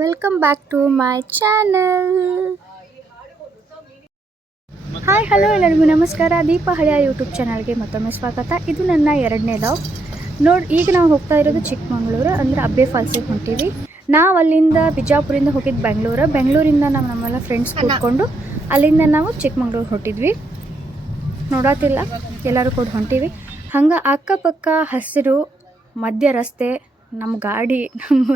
Welcome back to my channel. Hi hello ಎಲ್ಲರಿಗೂ ನಮಸ್ಕಾರ. ದೀಪ ಹಳೆಯ ಯೂಟ್ಯೂಬ್ ಚಾನಲ್ಗೆ ಮತ್ತೊಮ್ಮೆ ಸ್ವಾಗತ. ಇದು ನನ್ನ 2ನೇ ಲಾಗ್. ಈಗ ನಾವು ಹೋಗ್ತಾ ಇರೋದು ಚಿಕ್ಕಮಗಳೂರು, ಅಂದರೆ ಅಬ್ಬೆ ಫಾಲ್ಸಿಗೆ ಹೊಂಟೀವಿ. ನಾವು ಅಲ್ಲಿಂದ ಬಿಜಾಪುರಿಂದ ಹೋಗಿದ್ದು ಬೆಂಗಳೂರಿಂದ ನಾವು ನಮ್ಮೆಲ್ಲ ಫ್ರೆಂಡ್ಸ್ ಕೂತ್ಕೊಂಡು ಅಲ್ಲಿಂದ ನಾವು ಚಿಕ್ಕಮಗಳೂರು ಹೊಟ್ಟಿದ್ವಿ. ನೋಡತ್ತಿಲ್ಲ ಎಲ್ಲರೂ ಕೂಡ ಹೊಂಟೀವಿ. ಹಂಗೆ ಅಕ್ಕಪಕ್ಕ ಹಸಿರು, ಮಧ್ಯ ರಸ್ತೆ, ನಮ್ಮ ಗಾಡಿ, ನಮ್ಮ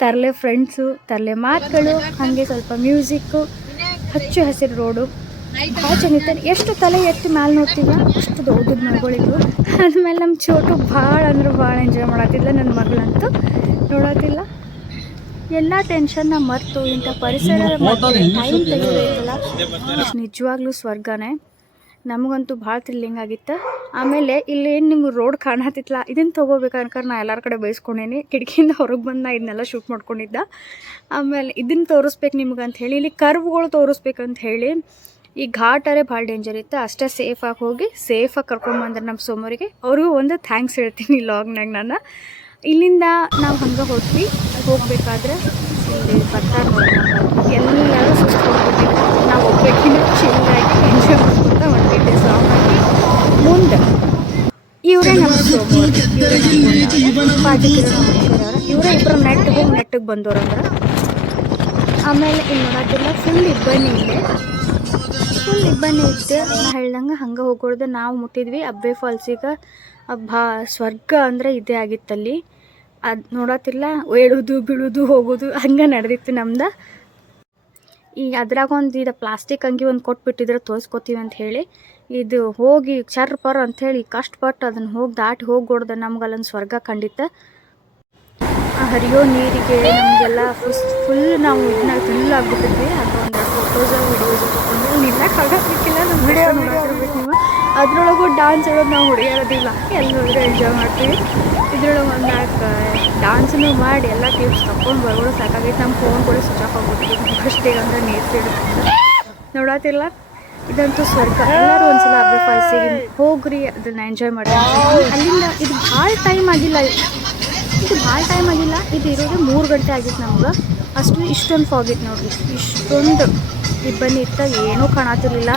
ತರಲೆ ಫ್ರೆಂಡ್ಸು, ತರಲೆ ಮಾತುಗಳು, ಹಾಗೆ ಸ್ವಲ್ಪ ಮ್ಯೂಸಿಕ್ಕು, ಹಚ್ಚು ಹಸಿರು ರೋಡು, ಭಾಳ ಚೆನ್ನಾಗಿತ್ತು. ಎಷ್ಟು ತಲೆ ಎತ್ತಿ ಮ್ಯಾಲೆ ನೋಡ್ತೀವ ಅಷ್ಟು ದೊಡ್ಡ ಮಗಳಿದ್ರು. ಆದಮೇಲೆ ನಮ್ಮ ಚೋಟು ಭಾಳ ಅಂದ್ರೆ ಭಾಳ ಎಂಜಾಯ್ ಮಾಡತ್ತಿಲ್ಲ. ನನ್ನ ಮಗಳಂತೂ ನೋಡೋದಿಲ್ಲ, ಎಲ್ಲ ಟೆನ್ಷನ್ನ ಮರೆತು ಇಂಥ ಪರಿಸರದ ಟೈಮ್ ತೆಗಿಬೇಕಲ್ಲ, ಅಷ್ಟು ನಿಜವಾಗ್ಲೂ ಸ್ವರ್ಗನೇ. ನಮಗಂತೂ ಭಾಳ ಥ್ರಿಲ್ಲಿಂಗ್ ಆಗಿತ್ತು. ಆಮೇಲೆ ಇಲ್ಲಿ ಏನು ನಿಮ್ಗೆ ರೋಡ್ ಕಾಣತ್ತಿತ್ತಲ್ಲ, ಇದನ್ನು ತೊಗೋಬೇಕಂದ್ರೆ ನಾ ಎಲ್ಲರ ಕಡೆ ಬಯಸ್ಕೊಂಡೇನಿ. ಕಿಟಕಿಯಿಂದ ಹೊರಗೆ ಬಂದು ನಾ ಇದನ್ನೆಲ್ಲ ಶೂಟ್ ಮಾಡ್ಕೊಂಡಿದ್ದೆ. ಆಮೇಲೆ ಇದನ್ನು ತೋರಿಸ್ಬೇಕು ನಿಮ್ಗೆ ಅಂತ ಹೇಳಿ, ಇಲ್ಲಿ ಕರ್ವ್ಗಳು ತೋರಿಸ್ಬೇಕಂತ ಹೇಳಿ. ಈ ಘಾಟರೇ ಭಾಳ ಡೇಂಜರ್ ಇತ್ತು. ಅಷ್ಟೇ ಸೇಫಾಗಿ ಹೋಗಿ ಸೇಫಾಗಿ ಕರ್ಕೊಂಡ್ಬಂದ್ರೆ ನಮ್ಮ ಸೋಮರಿಗೆ ಅವ್ರಿಗೂ ಒಂದು ಥ್ಯಾಂಕ್ಸ್ ಹೇಳ್ತೀನಿ ಈ ಲಾಗ್ನಾಗ. ನಾನು ಇಲ್ಲಿಂದ ನಾವು ಹಂಗೆ ಹೋಗಬೇಕಾದ್ರೆ ಇಲ್ಲಿ ಬರ್ತಾರೆ ನೋಡಿ, ಎಲ್ಲರೂ ಸುಸ್ತು ಹೋಗ್ಬಿಟ್ಟಿದ್ರು. ನಾವು ಹೋಗ್ಬೇಕಿನ್ನ ಚಿಲ್ಲಾಗಿ ಎಂಜಾಯ್ ಮಾಡ್ಕೊತಾ ಹೊಂಟಿದ್ದೆ ಸಾಂಗಾಗಿ. ಮುಂದೆ ಇವರೇ ನಮ್ಮ ಸೋಮವಾರ, ಇವರೇ ಇಬ್ಬರು ನೆಟ್ಟಿಗೆ ಬಂದವ್ರಂದ್ರೆ. ಆಮೇಲೆ ಇಲ್ಲಿ ನೋಡೋದಿಲ್ಲ, ಫುಲ್ ಇಬ್ಬನಿ ಇತ್ತು. ನಾ ಹೇಳ್ದಂಗೆ ಹಂಗೆ ಹೋಗೋದು. ನಾವು ಮುಟ್ಟಿದ್ವಿ ಅಬ್ಬೆ ಫಾಲ್ಸಿಗೆ. ಸ್ವರ್ಗ ಅಂದರೆ ಇದೇ ಆಗಿತ್ತಲ್ಲಿ. ಅದು ನೋಡತ್ತಿಲ್ಲ, ಏಳೋದು ಬೀಳೋದು ಹೋಗೋದು ಹಂಗೆ ನಡೆದಿತ್ತು ನಮ್ದು. ಈಗ ಅದ್ರಾಗ ಒಂದು ಇದು ಪ್ಲಾಸ್ಟಿಕ್ ಅಂಗಿ ಒಂದು ಕೊಟ್ಬಿಟ್ಟಿದ್ರೆ ತೋರಿಸ್ಕೊತೀವಿ ಅಂತ ಹೇಳಿ, ಇದು ಹೋಗಿ ಚರ್ಪರ್ ಅಂಥೇಳಿ ಕಷ್ಟಪಟ್ಟು ಅದನ್ನು ಹೋಗಿ ದಾಟಿ ಹೋಗ್ಕೊಡ್ದೆ. ನಮ್ಗೆ ಅಲ್ಲೊಂದು ಸ್ವರ್ಗ ಕಂಡಿತ್ತು. ಆ ಹರಿಯೋ ನೀರಿಗೆ ನಮಗೆಲ್ಲ ಫುಲ್ ನಾವು ಇದನ್ನ ಫುಲ್ ಆಗ್ಬಿಟ್ಟಿದ್ವಿ. ಅದು ಒಂದೆರಡು ಫೋಟೋಸು ವಿಡಿಯೋಸು ತೊಗೊಂಡು ನಿಲ್ಲಕ್ಕೆ ಆಗೋಕ್ಕಿಲ್ಲ. ನಮ್ಮ ವಿಡಿಯೋ ನೋಡೋದಿರ್ಬೇಕು ನೀವು. ಅದ್ರೊಳಗೂ ಡಾನ್ಸ್ ಹೇಳೋದು ನಾವು ಹುಡುಗಿಯೋದಿಲ್ಲ, ಎಲ್ಲೋದ್ರೂ ಎಂಜಾಯ್ ಮಾಡ್ತೀವಿ. ಇದ್ರೊಳಗೆ ಒಂದು 4 ಡಾನ್ಸನ್ನು ಮಾಡಿ ಎಲ್ಲ ಕ್ಲಿಪ್ಸ್ ತಗೊಂಡು ಬರ್ಬೋದು ಸಾಕಾಗೈತೆ. ನಮ್ಮ ಫೋನ್ಗಳು ಸ್ವಿಚ್ ಆಫ್ ಆಗ್ಬಿಟ್ಟಿದ್ವಿ ಅಷ್ಟಿಗೆ ಅಂದರೆ ನೀರು ಸಿಡುತ್ತೆ. ನೋಡತ್ತಿಲ್ಲ, ಇದಂತೂ ಸ್ವರ್ಗ. ಎಲ್ಲರೂ ಒಂದ್ಸಲ ಅಬ್ಬೆ ಫಾಲ್ಸಿಗೆ ಹೋಗ್ರಿ, ಅದನ್ನು ಎಂಜಾಯ್ ಮಾಡಿ. ಅಲ್ಲಿಂದ ಇದು ಭಾಳ ಟೈಮ್ ಆಗಿಲ್ಲ, ಇದು ಇರೋದು 3 ಗಂಟೆ ಆಗಿತ್ತು ನಮ್ಗೆ. ಇಷ್ಟೊಂದು ಫಾಗಿತ್ತು ನೋಡ್ರಿ, ಇಷ್ಟೊಂದು ಇಬ್ಬನಿ ಇತ್ತು, ಏನೂ ಕಾಣತಿರ್ಲಿಲ್ಲ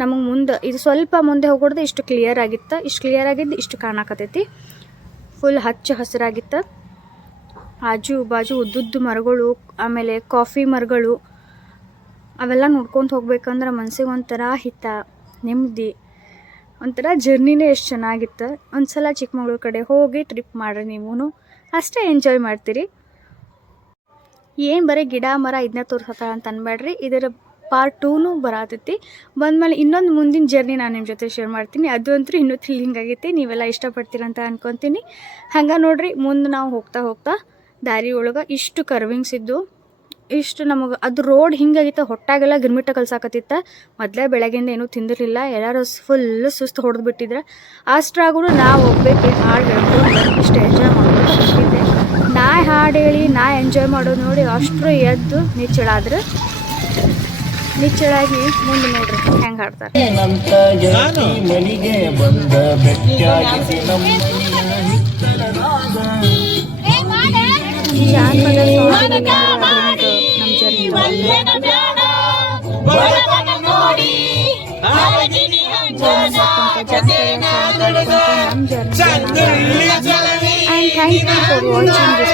ನಮಗೆ. ಮುಂದೆ ಇದು ಸ್ವಲ್ಪ ಮುಂದೆ ಹೋಗೋದು ಇಷ್ಟು ಕ್ಲಿಯರ್ ಆಗಿತ್ತು. ಇಷ್ಟು ಕಾಣಕತ್ತೈತಿ. ಫುಲ್ ಹಚ್ಚ ಹಸಿರಾಗಿತ್ತು. ಆಜು ಬಾಜು ಉದ್ದುದ್ದು ಮರಗಳು, ಆಮೇಲೆ ಕಾಫಿ ಮರಗಳು, ಅವೆಲ್ಲ ನೋಡ್ಕೊತ ಹೋಗ್ಬೇಕಂದ್ರೆ ಮನ್ಸಿಗೆ ಒಂಥರ ಹಿತ, ನೆಮ್ಮದಿ, ಒಂಥರ ಜರ್ನಿನೇ ಎಷ್ಟು ಚೆನ್ನಾಗಿತ್ತು. ಒಂದ್ಸಲ ಚಿಕ್ಕಮಗಳೂರು ಕಡೆ ಹೋಗಿ ಟ್ರಿಪ್ ಮಾಡ್ರಿ, ನೀವು ಅಷ್ಟೇ ಎಂಜಾಯ್ ಮಾಡ್ತೀರಿ. ಏನು ಬರೀ ಗಿಡ ಮರ ಇದನ್ನ ತೋರಿಸತ್ತ ಅಂತ ಅನ್ಬೇಡ್ರಿ, ಇದರ ಪಾರ್ಟ್ 2ನೂ ಬರತೈತಿ. ಬಂದಮೇಲೆ ಇನ್ನೊಂದು ಮುಂದಿನ ಜರ್ನಿ ನಾನು ನಿಮ್ಮ ಜೊತೆ ಶೇರ್ ಮಾಡ್ತೀನಿ. ಅದು ಅಂತೂ ಇನ್ನೂ ಥ್ರಿಲ್ಲಿಂಗ್ ಆಗೈತಿ, ನೀವೆಲ್ಲ ಇಷ್ಟಪಡ್ತೀರಂತ ಅನ್ಕೊತೀನಿ. ಹಂಗೆ ನೋಡ್ರಿ, ಮುಂದೆ ನಾವು ಹೋಗ್ತಾ ದಾರಿ ಒಳಗೆ ಇಷ್ಟು ಕರ್ವಿಂಗ್ಸ್ ಇದ್ದು, ಇಷ್ಟು ನಮಗೆ ಅದು ರೋಡ್ ಹಿಂಗಾಗಿತ್ತು. ಹೊಟ್ಟಾಗೆಲ್ಲ ಗಿರ್ಮಿಟ ಕಲ್ಸಾಕತ್ತಿತ್ತ. ಮೊದಲೇ ಬೆಳಗ್ಗೆಯಿಂದ ಏನೂ ತಿಂದಿರಲಿಲ್ಲ, ಎಲ್ಲರೂ ಫುಲ್ ಸುಸ್ತು ಹೊಡೆದು ಬಿಟ್ಟಿದ್ರೆ. ಅಷ್ಟ್ರಾಗೂ ನಾವು ಹೋಗ್ಬೇಕು ಹಾಡು ಹೇಳ್ಕೊಂಡು ಇಷ್ಟು ಎಂಜಾಯ್ ಮಾಡ್ಕೊಂಡು ಹೋಗ್ತಿದ್ದೆ. ನಾ ಹಾಡು ಹೇಳಿ ನಾ ಎಂಜಾಯ್ ಮಾಡೋದು ನೋಡಿ ಅಷ್ಟರು ಎದ್ದು ನಿಚ್ಚಳಾಗಿ ಮುಂದೆ ನೋಡ್ರಿ ಹೆಂಗೆ ಹಾಡ್ತಾರೆ. ಜಾನಪದ ನಮ್ಮ journey and thank you for watching this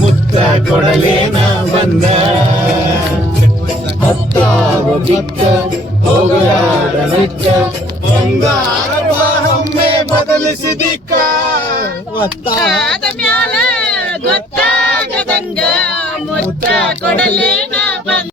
ಮುತ್ತ ಕೊಡಲೇನ ಬಂದ ಹತ್ತಾವ ಬಿಕ್ಕ ಹೋಗಲಾರ ಲೆಕ್ಕ ಬಂಗಾರ ಒಮ್ಮೆ ಬದಲಿಸಿದಿಕ್ಕ ಒತ್ತಾದ ಮ್ಯಾಲ ಗೊತ್ತಾಗದಂಗ ಮುತ್ತ ಕೊಡಲೇನ ಬಂದ.